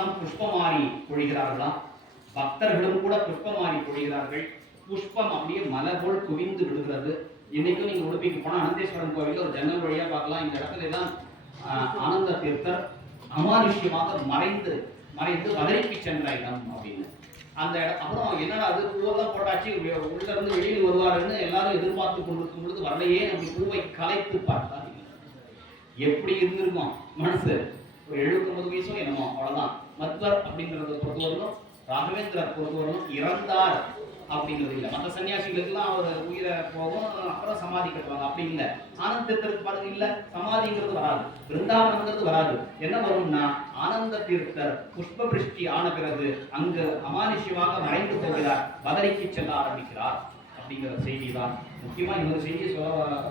எல்லாம் புஷ்பமாரி பொழிகிறார்களாம். பக்தர்களும் கூட புஷ்பமாரி பொழிகிறார்கள். புஷ்பம் அப்படியே மலை போல் குவிந்து விடுகிறது. இன்னைக்கும் நீங்க உடுப்பிக்கு போனா அனந்தேஸ்வரன் கோவில்ல ஒரு ஜன்னல் வழியா பார்க்கலாம். இந்த இடத்துல தான் ஆனந்த தீர்த்தர் அமானுஷ்யமாக மறைந்து வதரிக்கு சென்ற இடம் அப்படின்னு. அந்த இடம் அப்புறம் என்னடா அது பூவெல்லாம் போட்டாச்சு உள்ள இருந்து வெளியில் வருவாருன்னு எல்லாரும் எதிர்பார்த்து கொண்டிருக்கும் பொழுது வரலையே. அப்படி பூவை கலைத்து பார்த்தா எப்படி இருந்திருக்கும் மனசு. ஒரு 79 வயசோ என்னமோ அவ்வளவுதான். மத்வர் அப்படிங்கறத பொறுத்தவரைக்கும் ராகவேந்திரர் பொறுத்தவரைக்கும் இறந்தார் அப்படிங்கிறது இல்லை. மற்ற சன்னியாசிகளுக்கெல்லாம் அவர் உயிரை போகும் அப்புறம் சமாதி கட்டுவாங்க. அப்படி இல்லை. ஆனந்த தீர்த்தருக்கு பாருங்க இல்ல, சமாதிங்கிறது வராது, பிருந்தாவனங்கிறது வராது. என்ன வரும்னா ஆனந்த தீர்த்தர் புஷ்ப பிருஷ்டி ஆன பிறகு அங்கு அமானுஷ்யமாக மறைந்து போகிறார், பதரிக்கு செல்ல ஆரம்பிக்கிறார் அப்படிங்கிற செய்தி தான். முக்கியமா இன்னொரு செய்தியை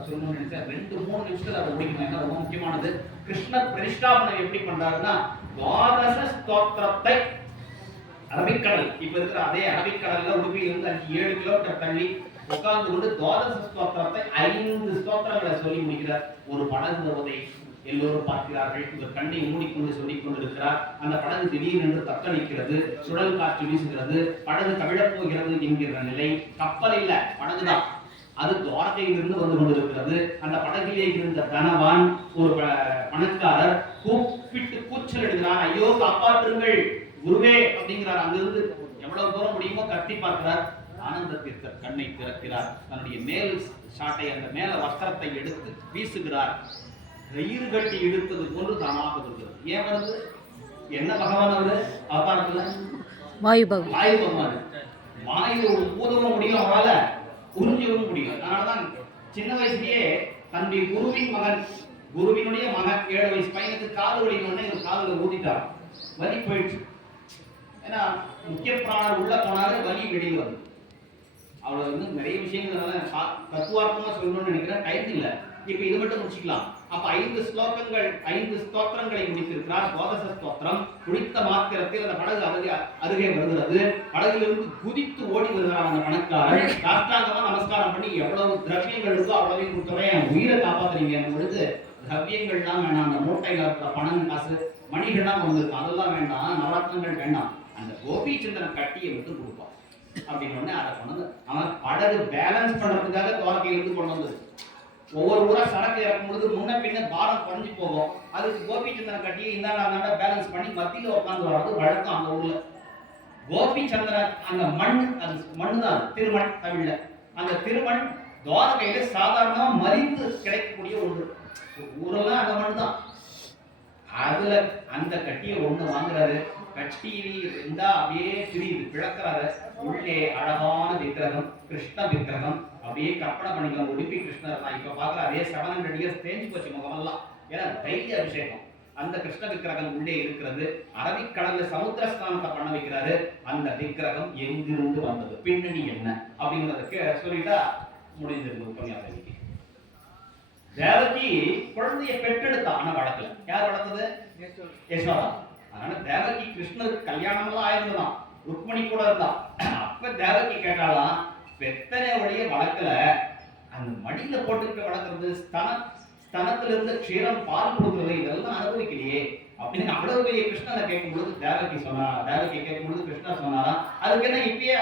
சொல்லணும்னு நினைச்சா 2-3 நிமிஷத்துல அதை முடிக்கணும். என்ன ரொம்ப முக்கியமானது, கிருஷ்ணர் பிரதிஷ்டாபனம் எப்படி பண்றாருன்னா துவாதச ஸ்தோத்திரத்தை அரபிக்கடல் இப்ப இருக்கிற அதே அரபிக்கடல்ல உடுப்பியிலிருந்து 5-7 கிலோமீட்டர் தள்ளி உட்கார்ந்து கொண்டு துவாதச ஸ்தோத்திரத்தை 5 ஸ்தோத்திரங்களை சொல்லி முடிக்கிறார். ஒரு படகு வருவதை எல்லோரும் பார்க்கிறார்கள். இவர் கண்ணை மூடிக்கொண்டு சொல்லிக் கொண்டிருக்கிறார். அந்த படகு திடீரென்று தத்தளிக்கிறது, சுழல் காற்று வீசுகிறது, படகு கவிழப் போகிறது என்கிற நிலை. கப்பல் இல்ல, படகுதான். அது துவாரகையிலிருந்து வந்து கொண்டிருக்கிறது. அந்த படகிலே இருந்த தனவான் ஒரு பணக்காரர் கூப்பிட்டு கூச்சல் எடுக்கிறார், ஐயோ காப்பாற்றுங்கள் குருவே அப்படிங்கிறார். அங்கிருந்து எவ்வளவு தூரம் முடியுமோ கத்தி பார்க்கிறார். ஆனந்த தீர்த்தர் கண்ணை திறக்கிறார். தன்னுடைய மேல் சாட்டை அந்த மேல வஸ்திரத்தை எடுத்து வீசுகிறார். கயிறு கட்டி இழுத்தது போன்று தானாக வருகிறது. ஏன் வருது? என்ன பகவான் அவரு அவதாரத்துல? வாயு பகவான். வாயு ஊதவும் முடியும், அவரால உறிஞ்சவும் முடியும். அதனாலதான் சின்ன வயசுலயே தன்னுடைய குருவினுடைய மகன் 7 வயசு பையனுக்கு காது வலின்னு ஒரு காதுல ஊதிட்டார். வலி போயிடுச்சு. ஏன்னா முக்கிய பிராணர் உள்ள போனாரு, வலி வெளியில் வருது. அவ்வளவு வந்து நிறைய விஷயங்கள் தத்துவார்த்தமா சொல்லணும்னு நினைக்கிறேன், டைம் இல்லை. இப்ப இது மட்டும் முடிச்சுக்கலாம். அப்ப 5 ஸ்தோத்திரங்களை முடித்திருக்கிறார். துவாதச ஸ்தோத்திரம் குடித்த மாத்திரத்தில் அந்த படகு அருகே வருகிறது. படகிலிருந்து குதித்து ஓடி வருகிறார் அந்த பணக்காரர். சாஷ்டாங்கமா நமஸ்காரம் பண்ணி எவ்வளவு திரவியங்கள் இருக்கோ அவ்வளவையும் கொடுத்துறேன், என் உயிரை காப்பாத்துறீங்க பொழுது திரவியங்கள்லாம் வேண்டாம், அந்த மூட்டையில் இருக்கிற பணம் காசு மணிகள்லாம் வந்திருக்கும், அதெல்லாம் வேண்டாம், நவரத்னங்கள் வேண்டாம், அந்த கோபிச்சந்திரன் கட்டியை விட்டு கொடுப்போம் அப்படின்னு அதை கொண்டு அவன் படகு பேலன்ஸ் பண்றதுக்காக துவாரகையிலிருந்து கொண்டு வந்தது. ஒவ்வொரு ஊரா சரக்கு இறக்கும் பொழுது முன்ன பின்ன பாரம் குறைஞ்சு போகும். அதுக்கு கோபிச்சந்திரன் கட்டியை இந்தாண்ட பேலன்ஸ் பண்ணி மத்தியில உட்காந்து வர்றது வழக்கம் அந்த ஊர்ல. கோபிச்சந்திரன் அந்த மண் தான் திருமண் தமிழ்ல. அந்த திருமண் துவாரகையில சாதாரணமா மறிந்து கிடைக்கக்கூடிய ஒன்று. ஊரெல்லாம் அந்த மண் தான். அதுல அந்த கட்டியை ஒண்ணு வாங்குறாரு. கட்டி இருந்தா அப்படியே பிரியுது, பிளக்கிறாரு. உள்ளே அழகான விக்கிரகம், கிருஷ்ண விக்கிரகம். அப்படியே கற்பனை பண்ணிக்கலாம், உடுப்பி கிருஷ்ணர் தான். இப்ப பாக்குற அதே 700 இயர்ஸ் தேஞ்சு போச்சு முகமெல்லாம். ஏன்னா தைரிய அபிஷேகம். அந்த கிருஷ்ண விக்கிரகம் உள்ளே இருக்கிறது. அரபிக்கடல்ல சமுத்திர ஸ்நானத்தை பண்ண வைக்கிறாரு. அந்த விக்கிரகம் எங்கிருந்து வந்தது, பின்னணி என்ன அப்படிங்கிறத சொல்லிட்டா முடிஞ்சிருக்கு உபன்யாசம். தேவகி குழந்தைய பெற்றெடுத்தா. ஆனா வளர்க்கல. யார் வளர்த்தது? யசோதா. அதனால தேவகி கிருஷ்ணருக்கு கல்யாணம் எல்லாம் ஆயிருந்தான், ருக்மணி கூட இருந்தா. அப்ப தேவகி கேட்டாலாம், பெத்தனை வழிய வளர்க்கல, அந்த மடியில போட்டுக்கிட்டு வளர்க்கறது, ஸ்தனத்துல இருந்து க்ஷீரம் பால் கொடுக்கறது, இதெல்லாம் அனுபவிக்கலையே அப்படின்னு அவ்வளவு பெரிய கிருஷ்ணனை கேட்கும்பொழுது தேவகி கேட்கும்பொழுது கிருஷ்ணர் சொன்னாரா, அதுக்கு என்ன இப்பயே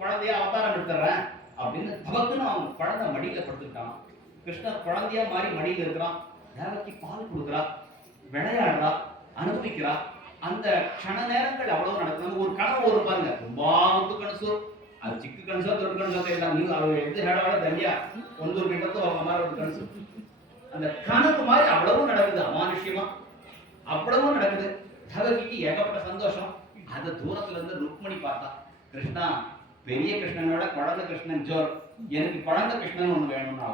குழந்தைய அவதாரம் எடுத்துறேன் அப்படின்னு தவக்குன்னு அவன் குழந்தை மடியில படுத்துக்கிட்டான். கிருஷ்ணர் குழந்தையா மாறி மடியில இருக்கிறான். தேவகி பால் கொடுக்குறா, விளையாடுறா, அனுபவிக்கிறா. அந்த க்ஷண நேரங்கள் அவ்வளவு நடக்குது. ஒரு கனவு ஒரு பாருங்க, ரொம்ப முத்து கணசு, அது சிக்கு கணசோ தொட்டு கணசோ தெரியல, நீங்க அவர் எடுத்து ஹேடோட தெரியா 1 மீட்டர் அவங்க மாதிரி ஒரு கணசு. அந்த கனவு மாதிரி அவ்வளவு நடக்குது, அமானுஷ்யமா அவ்வளவு நடக்குது. தேவகிக்கு ஏகப்பட்ட சந்தோஷம். அந்த தூரத்துல இருந்து ருக்மணி பார்த்தா, கிருஷ்ணா பெரிய கிருஷ்ணனோட குழந்தை கிருஷ்ணன் ஜோர், எனக்கு குழந்தை கிருஷ்ணன் ஒண்ணு வேணும்னா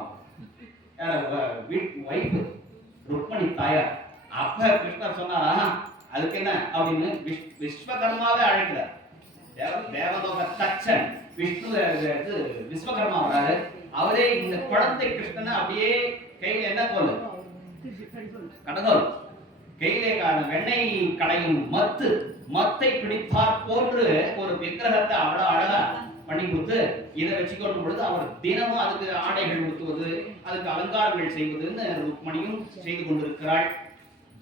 வைஃப் ருக்மணி தாயார். அப்ப கிருஷ்ணர் சொன்னாரா, அதுக்கு என்ன அப்படின்னு விஸ்வகர்மாவே அழைக்கிறார். தேவலோக தச்சன் விஷ்ணு விஸ்வகர்மா வராரு. அவரே இந்த குழந்தை கிருஷ்ணனை அப்படியே கையில என்ன போல கடந்தோம், கையிலே வெண்ணெய் கடையும் மத்தை பிடித்தார் போன்று ஒரு விக்கிரகத்தை அவ்வளவு அழகா பண்ணி கொடுத்து இதை வச்சுக்கொள்ளும் பொழுது அவர் தினமும் அதுக்கு ஆடைகள் உடுத்துவது, அதுக்கு அலங்காரங்கள் செய்வதுன்னு ருக்மணியும் செய்து கொண்டிருக்கிறாள்.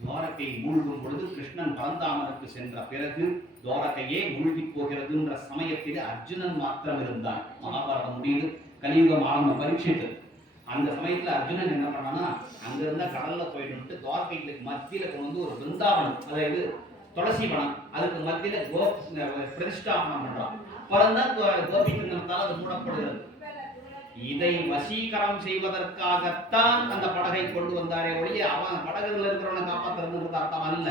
துவாரகை மூழ்கும் பொழுது கிருஷ்ணன் பரந்தாமனுக்கு சென்ற பிறகு துவாரகையே மூழ்கி போகிறதுன்ற சமயத்தில் அர்ஜுனன் மாத்திரம் இருந்தான். மகாபாரதம் முடியுது, கலியுகம் ஆரம்ப பரீட்சித்து. அந்த சமயத்துல அர்ஜுனன் என்ன பண்ணானா, அங்க இருந்த கடல்ல போயிட்டு துவாரகைக்கு மத்தியில கொண்டு வந்து ஒரு பிருந்தாவனம், அதாவது துளசி வனம், அதுக்கு மத்தியில பிரதிஷ்டாபனம் பண்றான். பலந்தான் கோபி கிண்ணத்தால் அது மூடப்படுகிறது. இதை வசீகரம் செய்வதற்காகத்தான் அந்த படகை கொண்டு வந்தாரே ஒழிய அவன் படகுல இருக்கிறவனை காப்பாற்றுறது அர்த்தம் அல்ல.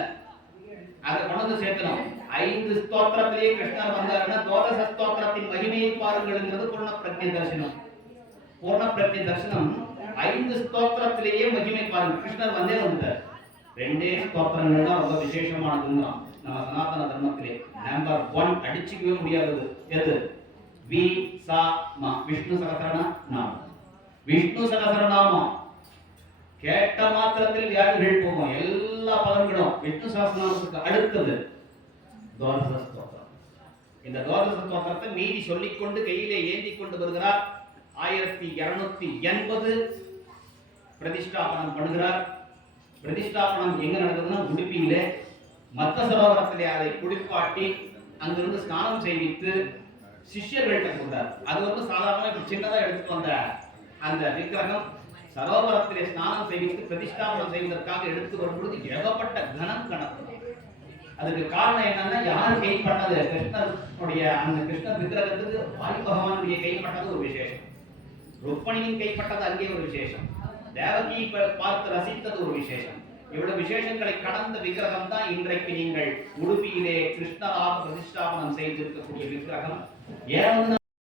அதை கொண்டு வந்து சேர்த்தணும். 5 ஸ்தோத்திரத்திலேயே கிருஷ்ணர் வந்தாருன்னா துவாதச ஸ்தோத்திரத்தின் மகிமையை பாருங்கள்ங்கிறது பூர்ண பிரஜ்ஞ தரிசனம். பூர்ண பிரஜ்ஞ தரிசனம் 5 ஸ்தோத்திரத்திலேயே மகிமை பாருங்க. கிருஷ்ணர் வந்தே வந்தார். 2 ஸ்தோத்திரங்கள் தான் ரொம்ப விசேஷமானதுன்னா நம்ம சனாதன தர்மத்திலே நம்பர் 1 அடிச்சுக்கவே முடியாதது எது? வி சா மா, விஷ்ணு சகஸ்ரநாமம். விஷ்ணு சகஸ்ரநாமம் கேட்ட மாத்திரத்தில் வியாதிகள் போகும், எல்லா பலன்களும். விஷ்ணு சகஸ்ரநாமத்துக்கு அடுத்தது துவாதச ஸ்தோத்திரம். இந்த துவாதச ஸ்தோத்திரத்தை மீதி சொல்லிக்கொண்டு கையிலே ஏந்தி கொண்டு வருகிறார். 1280 பிரதிஷ்டாபனம் பண்ணுகிறார். பிரதிஷ்டாபனம் எங்க நடக்குதுன்னா உடுப்பியிலே மத்த சரோவரத்திலே அதை குளிப்பாட்டி அங்கிருந்து ஸ்நானம் செய்வித்து சிஷ்யர்கள்ட்ட கொடுத்தார். அது வந்து சாதாரணமா இப்ப சின்னதா எடுத்துட்டு வந்த அந்த விக்கிரகம் சரோவரத்திலே ஸ்நானம் செய்வித்து பிரதிஷ்டாபனம் செய்வதற்காக எடுத்து வரும் பொழுது ஏகப்பட்ட கனம் கணக்கு. அதுக்கு காரணம் என்னன்னா, யார் கைப்பட்டது? கிருஷ்ணனுடைய அந்த கிருஷ்ணர் விக்கிரகத்துக்கு வாயு பகவானுடைய கைப்பட்டது ஒரு விசேஷம், ருக்மணியின் கைப்பட்டது அங்கே ஒரு விசேஷம், தேவகி பார்த்து ரசித்தது ஒரு விசேஷம். இவ்வளவு விசேஷங்களை கடந்த விக்கிரகம் தான் இன்றைக்கு நீங்கள் உடுப்பியிலே கிருஷ்ணராக பிரதிஷ்டாபனம் செய்திருக்கக்கூடிய விக்கிரகம். ஏன்